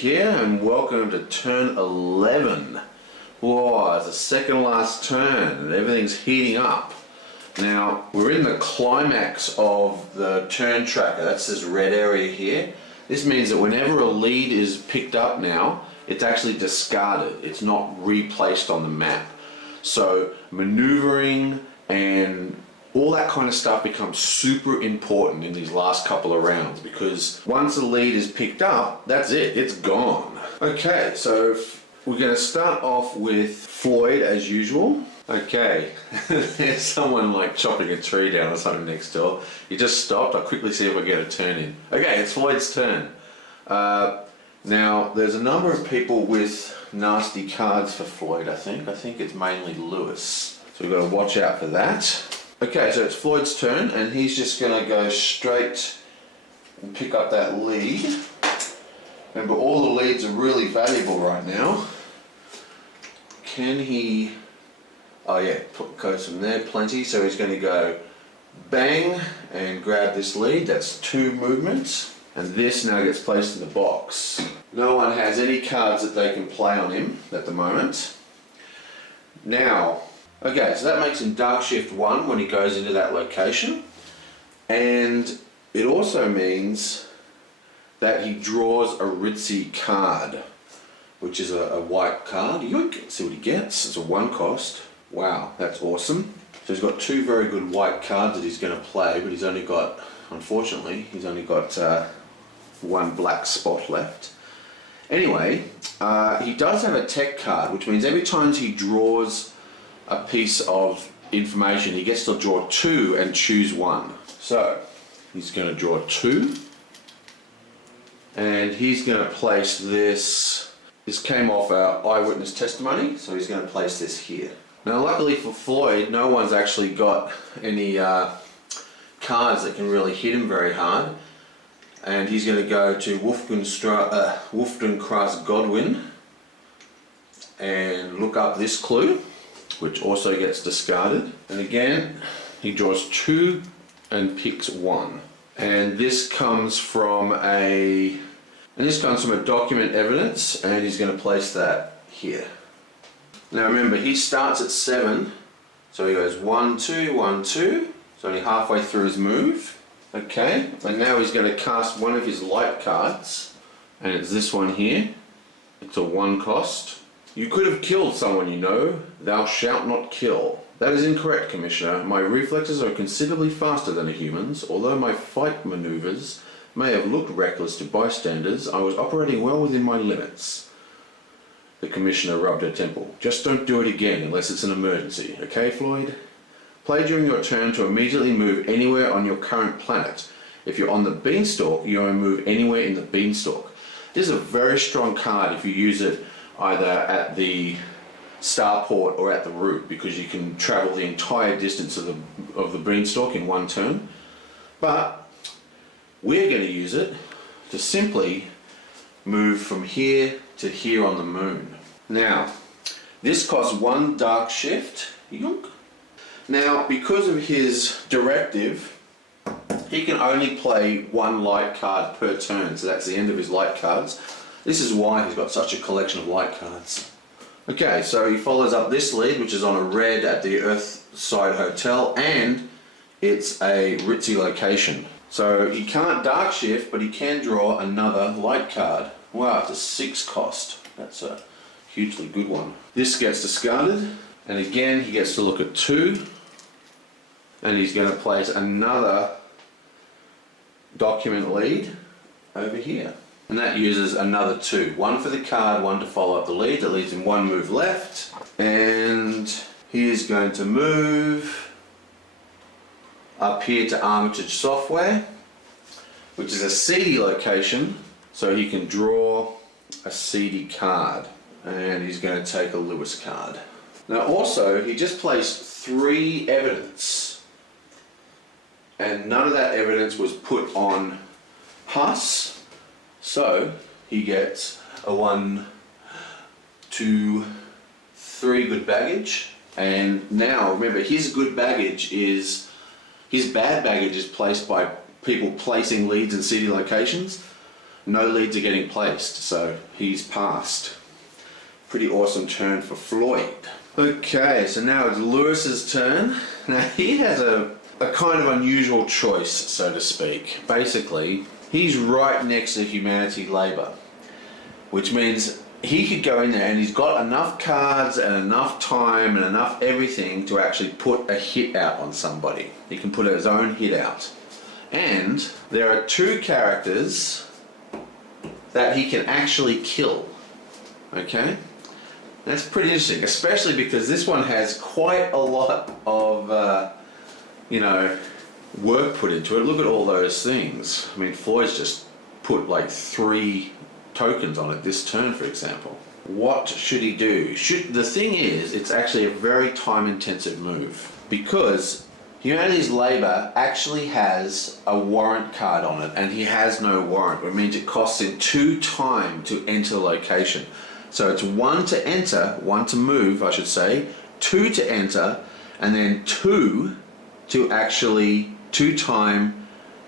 here, and welcome to turn 11. Whoa, it's the second last turn and everything's heating up. Now, we're in the climax of the turn tracker. That's this red area here. This means that whenever a lead is picked up now, it's actually discarded. It's not replaced on the map. So maneuvering and all that kind of stuff becomes super important in these last couple of rounds, because once the lead is picked up, that's it, it's gone. Okay, so we're going to start off with Floyd as usual. Okay, there's someone like chopping a tree down or something next door. He just stopped. I'll quickly see if I get a turn in. Okay, it's Floyd's turn. Now, there's a number of people with nasty cards for Floyd, I think. I think it's mainly Lewis. So we've got to watch out for that. Okay, so it's Floyd's turn, and he's just going to go straight and pick up that lead. Remember, all the leads are really valuable right now. Can he... Oh yeah, goes from there, plenty. So he's going to go bang and grab this lead. That's 2 movements. And this now gets placed in the box. No one has any cards that they can play on him at the moment. Now, okay, so that makes him dark shift 1 when he goes into that location. And it also means that he draws a ritzy card, which is a white card. Yoink, see what he gets. It's a 1 cost. Wow, that's awesome. So he's got 2 very good white cards that he's going to play, but he's only got, unfortunately, he's only got 1 black spot left. Anyway, he does have a tech card, which means every time he draws a piece of information, he gets to draw 2 and choose 1. So he's going to draw 2, and he's going to place this. This came off our eyewitness testimony, so he's going to place this here. Now, luckily for Floyd, no one's actually got any cards that can really hit him very hard, and he's going to go to Wolfdenkrais Godwin and look up this clue, which also gets discarded. And again, he draws 2 and picks 1. And this comes from a document evidence, and he's going to place that here. Now remember, he starts at 7, so he goes 1, 2, 1, 2. It's only halfway through his move. Okay, and now he's going to cast one of his light cards, and it's this one here. It's a 1 cost. You could have killed someone you know. Thou shalt not kill. That is incorrect, Commissioner. My reflexes are considerably faster than a human's. Although my fight maneuvers may have looked reckless to bystanders, I was operating well within my limits. The Commissioner rubbed her temple. Just don't do it again unless it's an emergency. Okay, Floyd? Play during your turn to immediately move anywhere on your current planet. If you're on the beanstalk, you may move anywhere in the beanstalk. This is a very strong card if you use it either at the starport or at the route, because you can travel the entire distance of the beanstalk in 1 turn. But we're going to use it to simply move from here to here on the moon. Now, this costs 1 dark shift. Yoink. Now, because of his directive, he can only play 1 light card per turn, so that's the end of his light cards. This is why he's got such a collection of light cards. Okay, so he follows up this lead, which is on a red at the Earthside Hotel, and it's a ritzy location. So he can't dark shift, but he can draw another light card. Wow, it's a 6 cost. That's a hugely good one. This gets discarded, and again he gets to look at 2, and he's going to place another document lead over here. And that uses another 2. 1 for the card, 1 to follow up the lead. That leaves him 1 move left. And he is going to move up here to Armitage Software, which is a seedy location, so he can draw a seedy card. And he's going to take a Lewis card. Now also, he just placed 3 evidence, and none of that evidence was put on Huss, so he gets a 1, 2, 3 good baggage. And now remember, his good baggage is, his bad baggage is placed by people placing leads in city locations. no leads are getting placed, so he's passed. Pretty awesome turn for Floyd. Okay, so now it's Lewis's turn. Now he has a kind of unusual choice, so to speak. Basically, he's right next to Humanity Labour, which means he could go in there and he's got enough cards and enough time and enough everything to actually put a hit out on somebody. He can put his own hit out. And there are 2 characters that he can actually kill. Okay? That's pretty interesting, especially because this one has quite a lot of, work put into it. Look at all those things. I mean, Floyd's just put like 3 tokens on it this turn, for example. What should he do? The thing is, it's actually a very time-intensive move because Humanity's Labour actually has a warrant card on it, and he has no warrant, which means it costs him 2 time to enter the location. So it's 1 to enter, 1 to move, I should say, 2 to enter, and then 2 time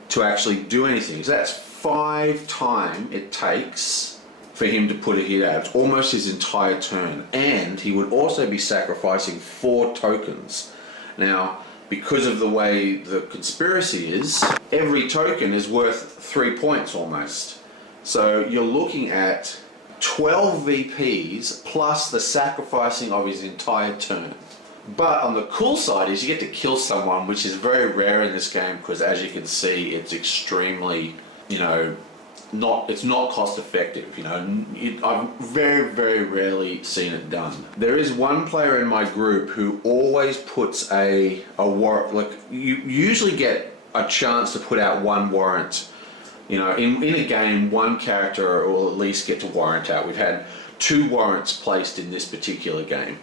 to actually do anything. So that's 5 time it takes for him to put a hit out. It's almost his entire turn. And he would also be sacrificing 4 tokens. Now, because of the way the conspiracy is, every token is worth 3 points almost. So you're looking at 12 VPs plus the sacrificing of his entire turn. But on the cool side is you get to kill someone, which is very rare in this game because, as you can see, it's extremely, it's not cost effective. I've very, very rarely seen it done. There is one player in my group who always puts a warrant. Like, you usually get a chance to put out 1 warrant. In a game, 1 character will at least get to warrant out. We've had 2 warrants placed in this particular game.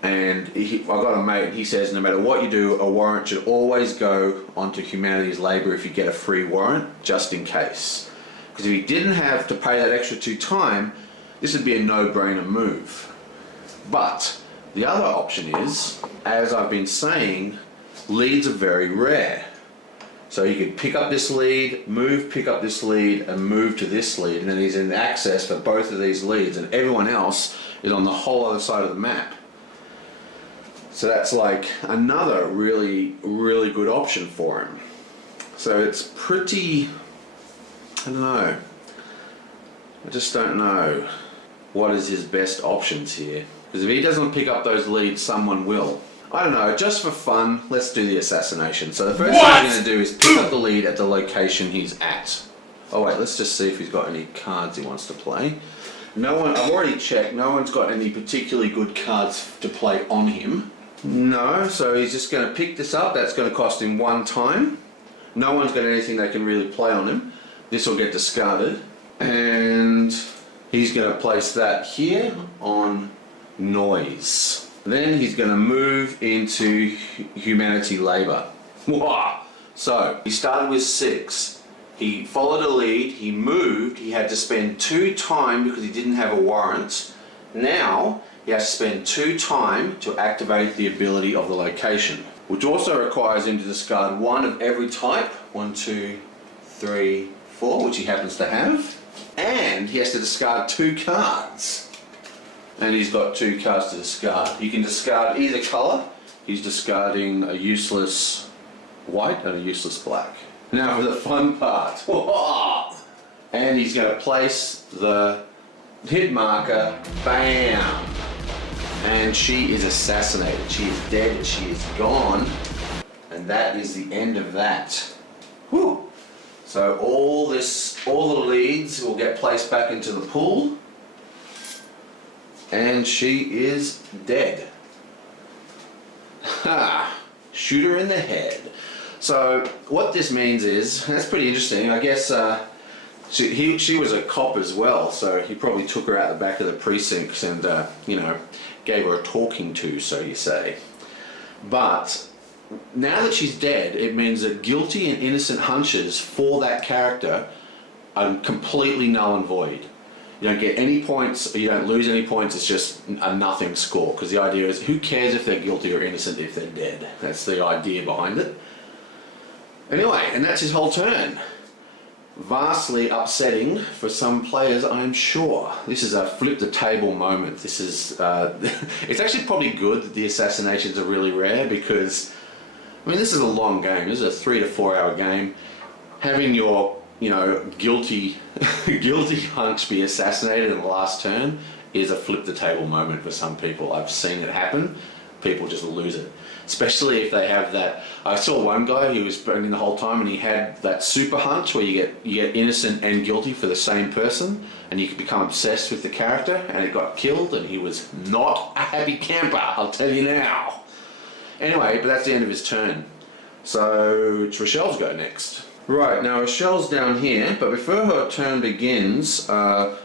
And I got a mate, and he says no matter what you do, a warrant should always go onto Humanity's Labour if you get a free warrant, just in case. Because if he didn't have to pay that extra 2 time, this would be a no-brainer move. But the other option is, as I've been saying, leads are very rare. So you could pick up this lead, move, pick up this lead, and move to this lead, and then he's in access for both of these leads, and everyone else is on the whole other side of the map. So that's like another really, really good option for him. So it's pretty, I don't know. I just don't know what is his best options here. Because if he doesn't pick up those leads, someone will. I don't know, just for fun, let's do the assassination. So the first thing I'm going to do is pick up the lead at the location he's at. Oh wait, let's just see if he's got any cards he wants to play. I've already checked, no one's got any particularly good cards to play on him. No, so he's just going to pick this up. That's going to cost him 1 time. No one's got anything they can really play on him. This will get discarded. And he's going to place that here on noise. Then he's going to move into Humanity Labour. So he started with 6. He followed a lead. He moved. He had to spend 2 time because he didn't have a warrant. Now he has to spend 2 time to activate the ability of the location, which also requires him to discard 1 of every type. 1, 2, 3, 4, which he happens to have. And he has to discard 2 cards. And he's got 2 cards to discard. He can discard either colour. He's discarding a useless white and a useless black. Now for the fun part. And he's going to place the hit marker. Bam! And she is assassinated. She is dead. She is gone. And that is the end of that. Whew. So all the leads will get placed back into the pool. And she is dead. Ha! Shoot her in the head. So what this means is, that's pretty interesting. I guess she was a cop as well, so he probably took her out the back of the precincts and gave her a talking to, so you say. But now that she's dead, it means that guilty and innocent hunches for that character are completely null and void. You don't get any points, or you don't lose any points, it's just a nothing score. Because the idea is, who cares if they're guilty or innocent if they're dead? That's the idea behind it. Anyway, and that's his whole turn. vastly upsetting for some players, I am sure. This is a flip the table moment. This is it's actually probably good that the assassinations are really rare, because I mean, this is a long game. This is a 3 to 4 hour game. Having your, you know, guilty guilty hunch be assassinated in the last turn is a flip the table moment for some people. I've seen it happen. People just lose it. Especially if they have that. I saw one guy who was burning the whole time, and he had that super hunch where you get innocent and guilty for the same person, and you can become obsessed with the character, and it got killed, and he was not a happy camper, I'll tell you now. Anyway, but that's the end of his turn. So it's Rochelle's go next. Right, now Rochelle's down here, but before her turn begins,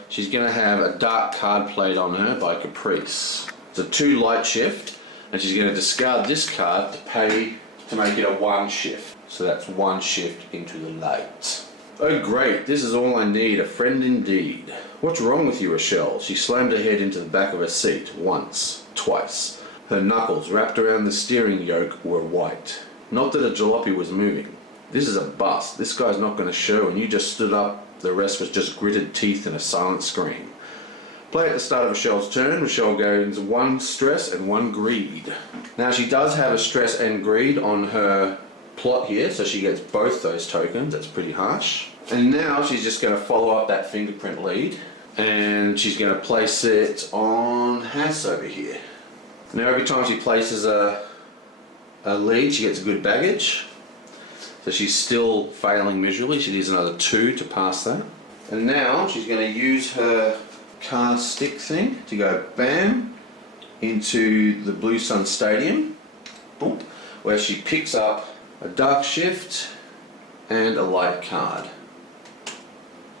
she's going to have a dark card played on her by Caprice. It's a 2 light shift, and she's going to discard this card to make it a 1 shift. So that's 1 shift into the light. Oh great, this is all I need, a friend indeed. What's wrong with you, Rochelle? She slammed her head into the back of her seat, once, twice. Her knuckles, wrapped around the steering yoke, were white. Not that a jalopy was moving. This is a bust. This guy's not going to show, and you just stood up. The rest was just gritted teeth and a silent scream. Play at the start of Rochelle's turn. Rochelle gains 1 stress and 1 greed. Now she does have a stress and greed on her plot here, so she gets both those tokens. That's pretty harsh. And now she's just going to follow up that fingerprint lead, and she's going to place it on Hass over here. Now every time she places a lead, she gets a good baggage. So she's still failing miserably. She needs another 2 to pass that. And now she's going to use her car stick thing to go bam into the Blue Sun Stadium, boom, where she picks up a dark shift and a light card.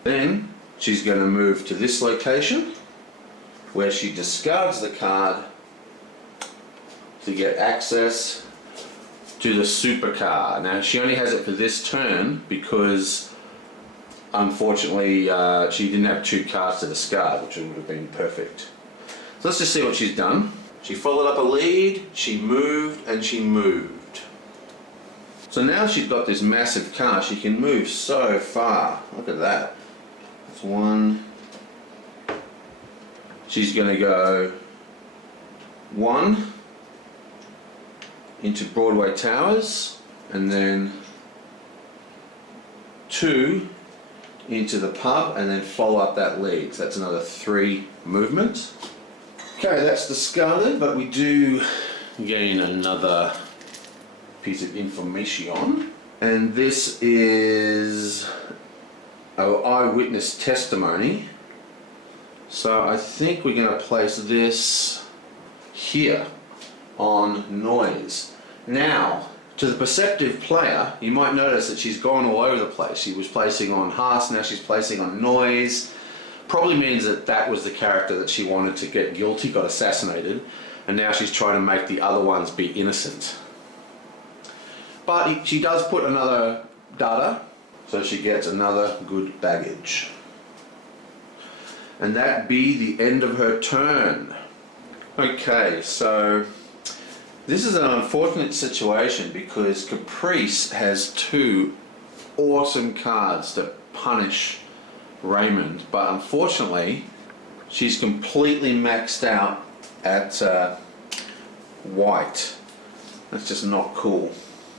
Then she's going to move to this location where she discards the card to get access to the supercar. Now she only has it for this turn because unfortunately she didn't have 2 cards to discard, which would have been perfect. So let's just see what she's done. She followed up a lead, she moved, and she moved. So now she's got this massive car. She can move so far. Look at that. That's 1. She's going to go 1 into Broadway Towers, and then 2 into the pub, and then follow up that lead. So that's another 3 movements. Okay, that's discarded, but we do gain another piece of information, and this is our eyewitness testimony. So I think we're going to place this here on noise. Now, to the perceptive player, you might notice that she's gone all over the place. She was placing on Haas, now she's placing on noise. Probably means that that was the character that she wanted to get guilty, got assassinated, and now she's trying to make the other ones be innocent. But she does put another data, so she gets another good baggage. And that be the end of her turn. Okay, so this is an unfortunate situation because Caprice has 2 awesome cards to punish Raymond, but unfortunately she's completely maxed out at white. That's just not cool.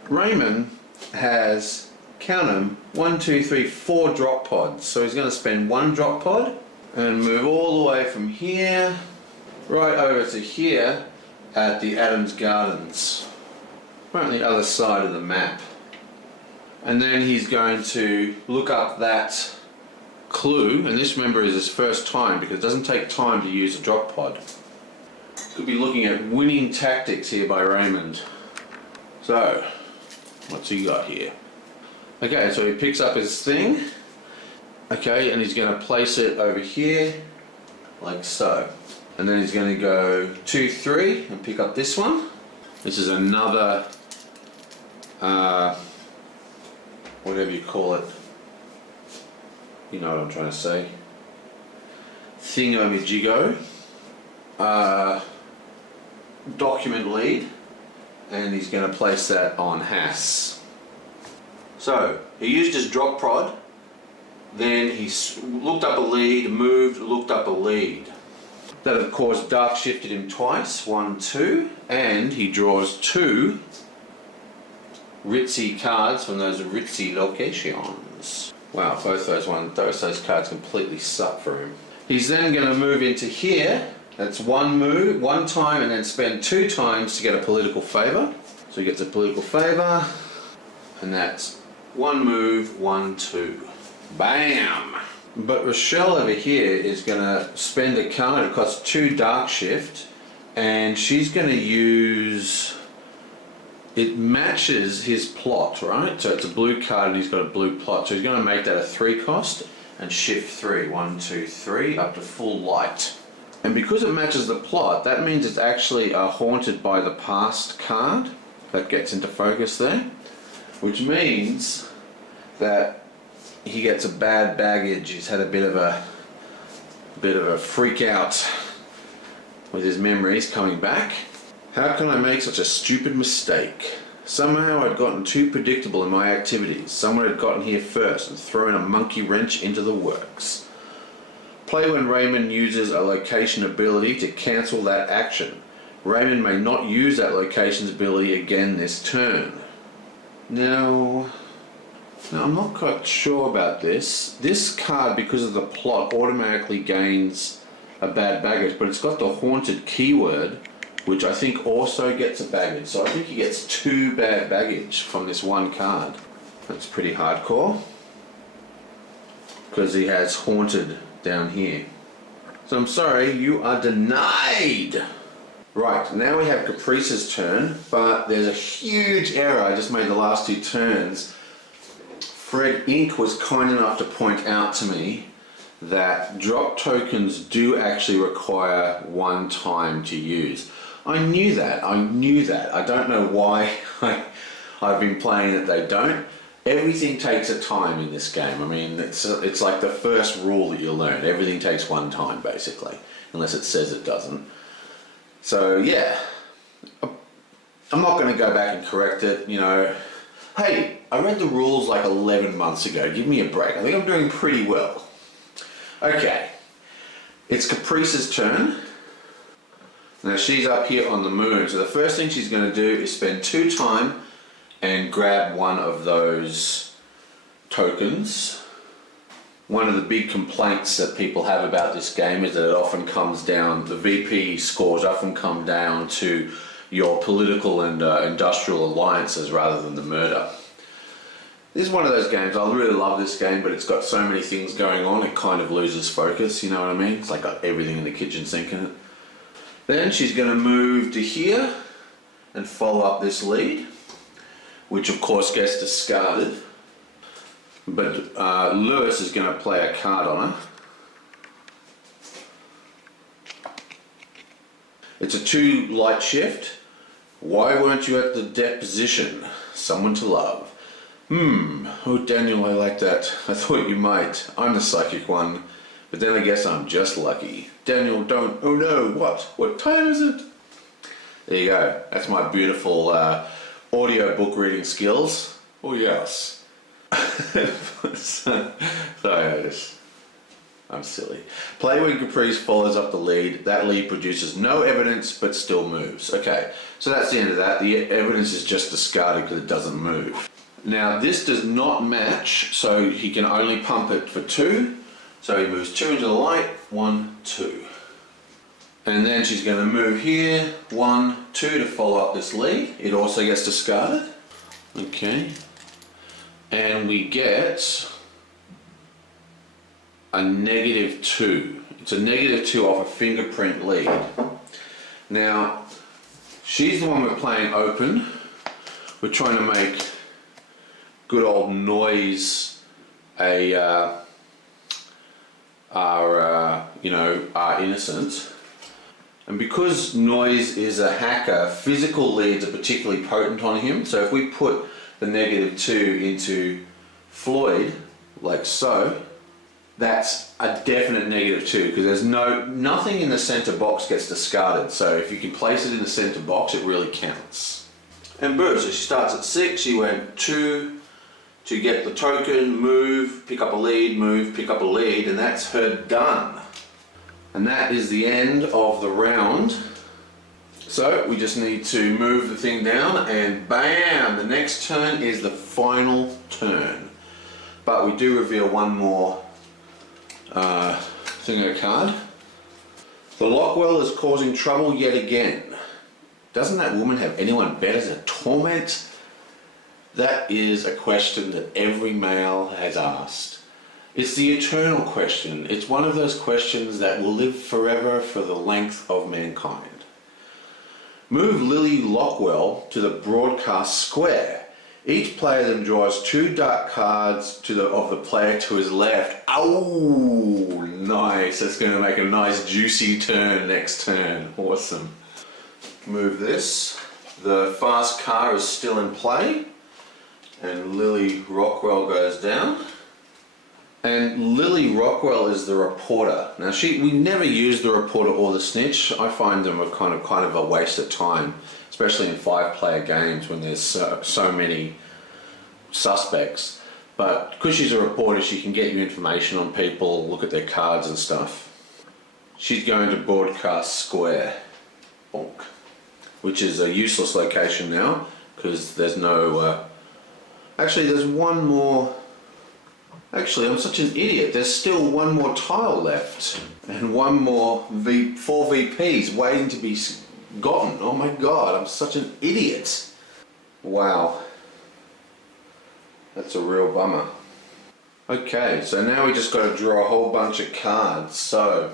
Raymond has, count them, 1, 2, 3, 4 drop pods. So he's going to spend 1 drop pod and move all the way from here right over to here at the Adams Gardens, right on the other side of the map. And then he's going to look up that clue, and this, remember, is his first time because it doesn't take time to use a drop pod. Could be looking at winning tactics here by Raymond. So, what's he got here? Okay, so he picks up his thing. Okay, and he's going to place it over here, like so. And then he's going to go 2, 3 and pick up this one. This is another, whatever you call it. You know what I'm trying to say. Thingo-me-jiggo. Document lead. And he's going to place that on Hass. So, he used his drop prod Then he looked up a lead, moved, looked up a lead. That of course dark shifted him twice, 1, 2, and he draws 2 ritzy cards from those ritzy locations. Wow, both those cards completely suck for him. He's then going to move into here. That's one move, one time, and then spend 2 times to get a political favour. So he gets a political favour, and that's 1 move, 1, 2. Bam! But Rochelle over here is going to spend a card. It costs 2 dark shift, and she's going to use. It matches his plot, right? So it's a blue card, and he's got a blue plot. So he's going to make that a 3 cost and shift 3. 1, 2, 3 up to full light. And because it matches the plot, that means it's actually a haunted by the past card that gets into focus there, which means that he gets a bad baggage. He's had a bit of a freak out with his memories coming back. How can I make such a stupid mistake? Somehow I'd gotten too predictable in my activities. Someone had gotten here first and thrown a monkey wrench into the works. Play when Raymond uses a location ability to cancel that action. Raymond may not use that location's ability again this turn. Now I'm not quite sure about this. This card, because of the plot, automatically gains a bad baggage, but it's got the haunted keyword, which I think also gets a baggage. So I think he gets 2 bad baggage from this one card. That's pretty hardcore, because he has haunted down here. So I'm sorry, you are denied. Right, now we have Caprice's turn, but there's a huge error I just made the last 2 turns. Fred Inc. was kind enough to point out to me that drop tokens do actually require 1 time to use. I knew that. I don't know why I've been playing that they don't. Everything takes a time in this game. I mean, it's like the first rule that you learn. Everything takes 1 time, basically, unless it says it doesn't. So yeah, I'm not going to go back and correct it, you know. Hey, I read the rules like 11 months ago. Give me a break. I think I'm doing pretty well. Okay, it's Caprice's turn. Now she's up here on the moon, so the first thing she's going to do is spend 2 time and grab one of those tokens. One of the big complaints that people have about this game is that it often comes down, the VP scores often come down to your political and industrial alliances rather than the murder. This is one of those games, I really love this game, but it's got so many things going on, it kind of loses focus, you know what I mean? It's like got everything in the kitchen sink in it. Then she's going to move to here and follow up this lead, which of course gets discarded. But Lewis is going to play a card on her. It's a 2 light shift. Why weren't you at the deposition? Someone to love. Oh Daniel, I like that. I thought you might. I'm the psychic one. But then I guess I'm just lucky. Daniel, don't. Oh no, what? What time is it? There you go. That's my beautiful audio book reading skills. Oh yes. Sorry, I'm silly. Play when Caprice follows up the lead. That lead produces no evidence but still moves. Okay, so that's the end of that. The evidence is just discarded because it doesn't move. Now this does not match, so he can only pump it for 2. So he moves 2 into the light, 1, 2. And then she's going to move here, 1, 2 to follow up this lead. It also gets discarded. Okay. And we get a -2. It's a -2 off a fingerprint lead. Now, she's the one we're playing open. We're trying to make good old Noise our innocent. And because Noise is a hacker, physical leads are particularly potent on him. So if we put the -2 into Floyd, like so, that's a definite -2 because there's nothing in the center box gets discarded. So if you can place it in the center box, it really counts. And boom, so she starts at 6. She went 2, to get the token, move, pick up a lead, move, pick up a lead, and that's her done. And that is the end of the round. So we just need to move the thing down and bam, the next turn is the final turn. But we do reveal one more thing of a card. The Lockwell is causing trouble yet again. Doesn't that woman have anyone better to torment? That is a question that every male has asked. It's the eternal question. It's one of those questions that will live forever for the length of mankind. Move Lily Lockwell to the broadcast square. Each player then draws 2 dark cards of the player to his left. Oh, nice. That's going to make a nice juicy turn next turn. Awesome. Move this. The fast car is still in play. And Lily Rockwell goes down. And Lily Rockwell is the reporter. Now we never use the reporter or the snitch. I find them kind of a waste of time, especially in 5-player games when there's so many suspects. But because she's a reporter, she can get you information on people, look at their cards and stuff. She's going to broadcast square, bonk, which is a useless location now because there's no. Actually, there's one more. Actually, I'm such an idiot. There's still one more tile left and one more 4 VPs waiting to be gotten. Oh my god, I'm such an idiot. Wow. That's a real bummer. Okay, so now we just got to draw a whole bunch of cards. So,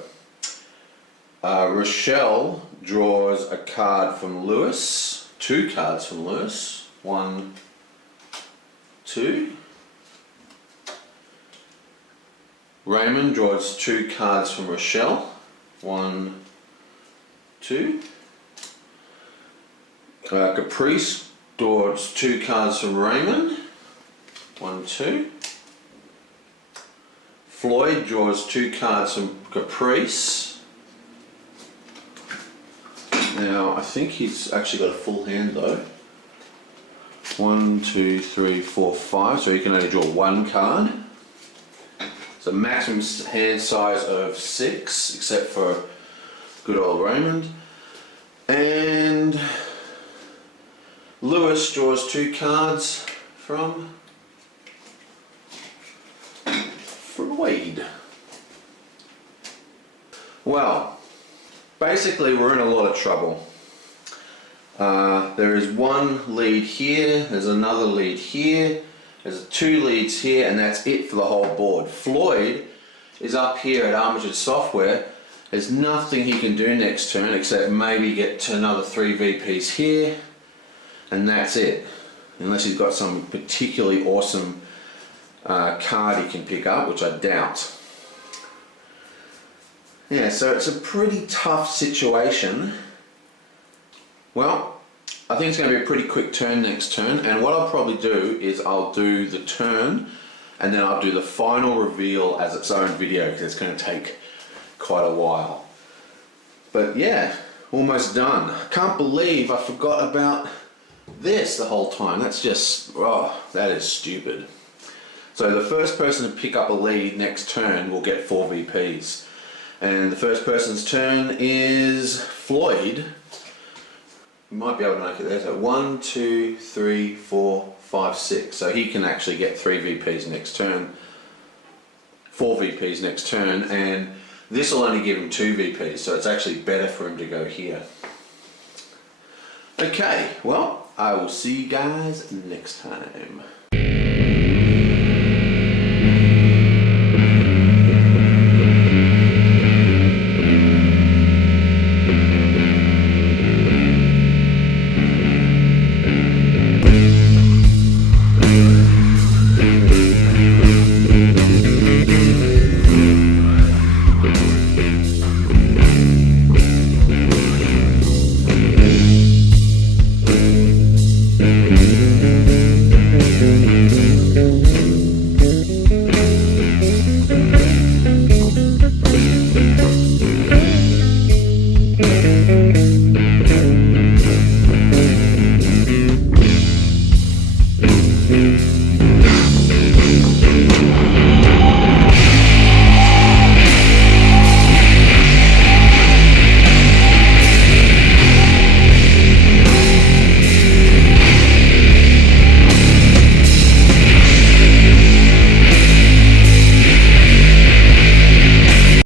Rochelle draws a card from Lewis. 2 cards from Lewis. 1, 2. Raymond draws 2 cards from Rochelle. 1, 2. Caprice draws 2 cards from Raymond. 1, 2. Floyd draws 2 cards from Caprice. Now, I think he's actually got a full hand though. 1, 2, 3, 4, 5. So he can only draw 1 card. So maximum hand size of 6, except for good old Raymond. And Lewis draws 2 cards from Floyd. Well, basically we're in a lot of trouble. There is 1 lead here, there's another lead here, there's 2 leads here, and that's it for the whole board. Floyd is up here at Armitage Software. There's nothing he can do next turn except maybe get to another 3 VPs here, and that's it. Unless he's got some particularly awesome card he can pick up, which I doubt. Yeah, so it's a pretty tough situation. Well, I think it's going to be a pretty quick turn next turn, and what I'll probably do is I'll do the turn and then I'll do the final reveal as its own video because it's going to take quite a while. But yeah, almost done. Can't believe I forgot about this the whole time. That's just, oh, that is stupid. So the first person to pick up a lead next turn will get 4 VPs. And the first person's turn is Floyd. You might be able to make it there. So 1, 2, 3, 4, 5, 6. So he can actually get 3 VPs next turn, 4 VPs next turn, and this will only give him 2 VPs, so it's actually better for him to go here. Okay, well, I will see you guys next time.